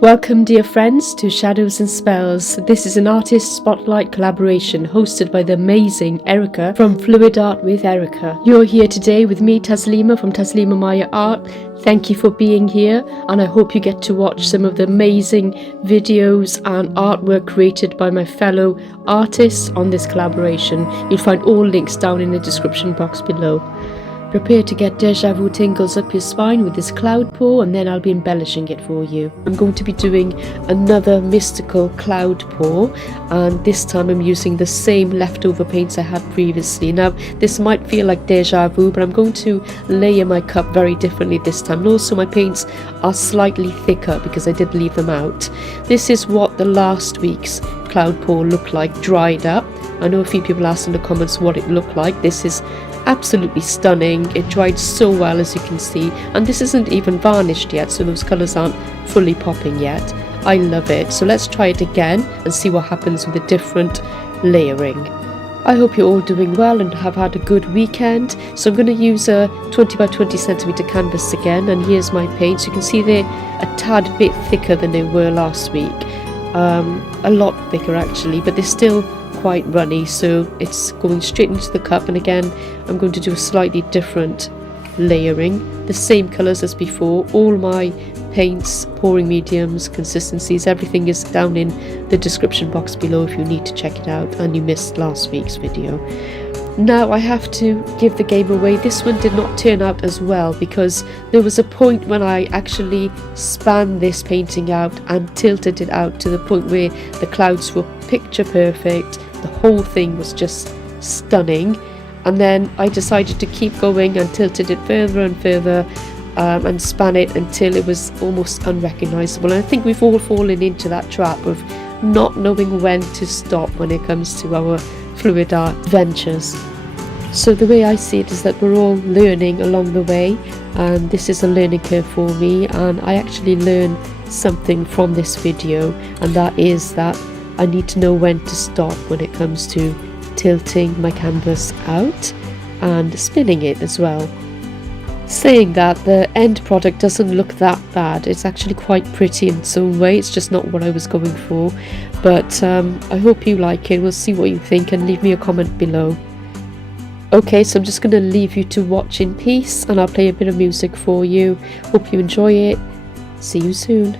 Welcome, dear friends, to Shadows and Spells. This is an artist spotlight collaboration hosted by the amazing Erica from Fluid Art with Erica. You're here today with me, Taslima, from Taslima Maya Art. Thank you for being here, and I hope you get to watch some of the amazing videos and artwork created by my fellow artists on this collaboration. You'll find all links down in the description box below. Prepare to get deja vu tingles up your spine with this cloud pour, and then I'll be embellishing it for you. I'm going to be doing another mystical cloud pour, and this time I'm using the same leftover paints I had previously. Now this might feel like deja vu, but I'm going to layer my cup very differently this time, and also my paints are slightly thicker because I did leave them out. This is what the last week's cloud pour looked like dried up. I know a few people asked in the comments what it looked like. This is absolutely stunning. It dried so well, as you can see, and this isn't even varnished yet, so those colours aren't fully popping yet. I love it. So let's try it again and see what happens with the different layering. I hope you're all doing well and have had a good weekend. So I'm going to use a 20 by 20 centimeter canvas again, and here's my paints. You can see they're a tad bit thicker than they were last week, a lot thicker actually, but they're still quite runny, so it's going straight into the cup. And again, I'm going to do a slightly different layering, the same colours as before. All my paints, pouring mediums, consistencies, everything is down in the description box below if you need to check it out and you missed last week's video. Now I have to give the game away. This one did not turn out as well because there was a point when I actually spanned this painting out and tilted it out to the point where the clouds were picture perfect. The whole thing was just stunning, and then I decided to keep going and tilted it further and further and span it until it was almost unrecognizable. And I think we've all fallen into that trap of not knowing when to stop when it comes to our fluid art ventures. So the way I see it is that we're all learning along the way, and this is a learning curve for me, and I actually learned something from this video, and that is that I need to know when to stop when it comes to tilting my canvas out and spinning it as well. Saying that, the end product doesn't look that bad. It's actually quite pretty in its own way. It's just not what I was going for, but I hope you like it. We'll see what you think and leave me a comment below. Okay, so I'm just going to leave you to watch in peace, and I'll play a bit of music for you. Hope you enjoy it. See you soon.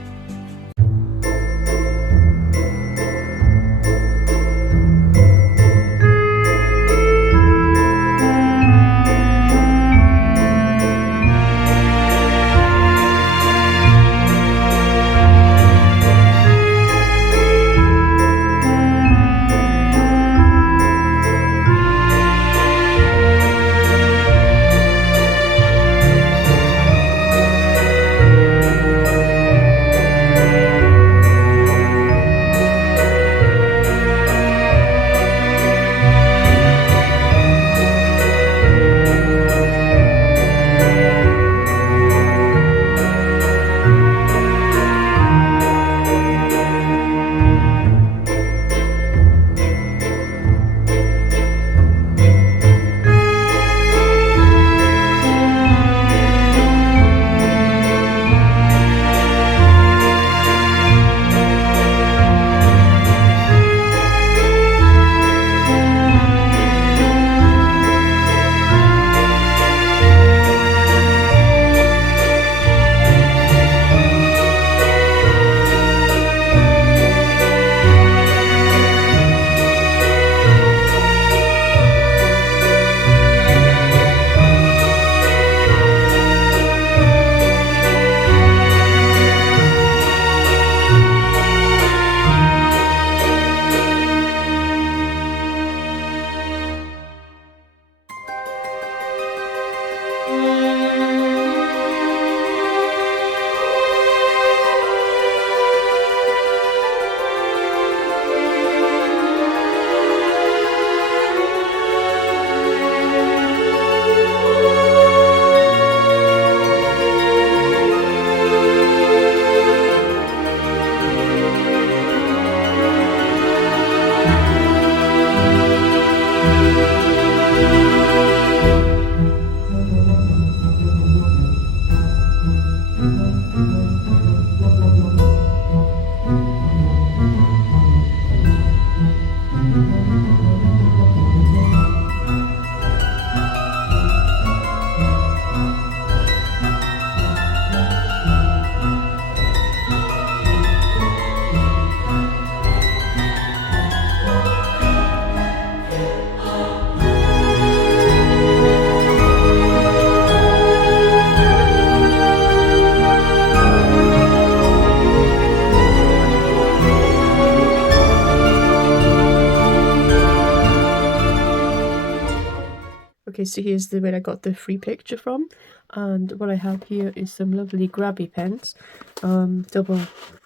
Okay, so here's the where I got the free picture from, and what I have here is some lovely Grabie pens, double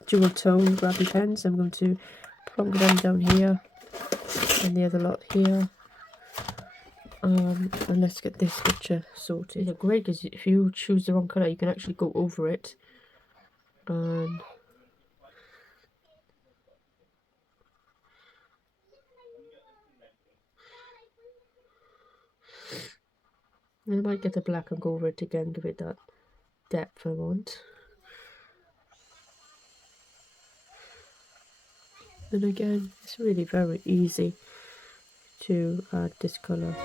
dual tone Grabie pens. I'm going to plonk them down here and the other lot here. And let's get this picture sorted. They're great because if you choose the wrong colour, you can actually go over it. And I might get the black and go over it again, give it that depth I want. And again, it's really very easy to add this colour.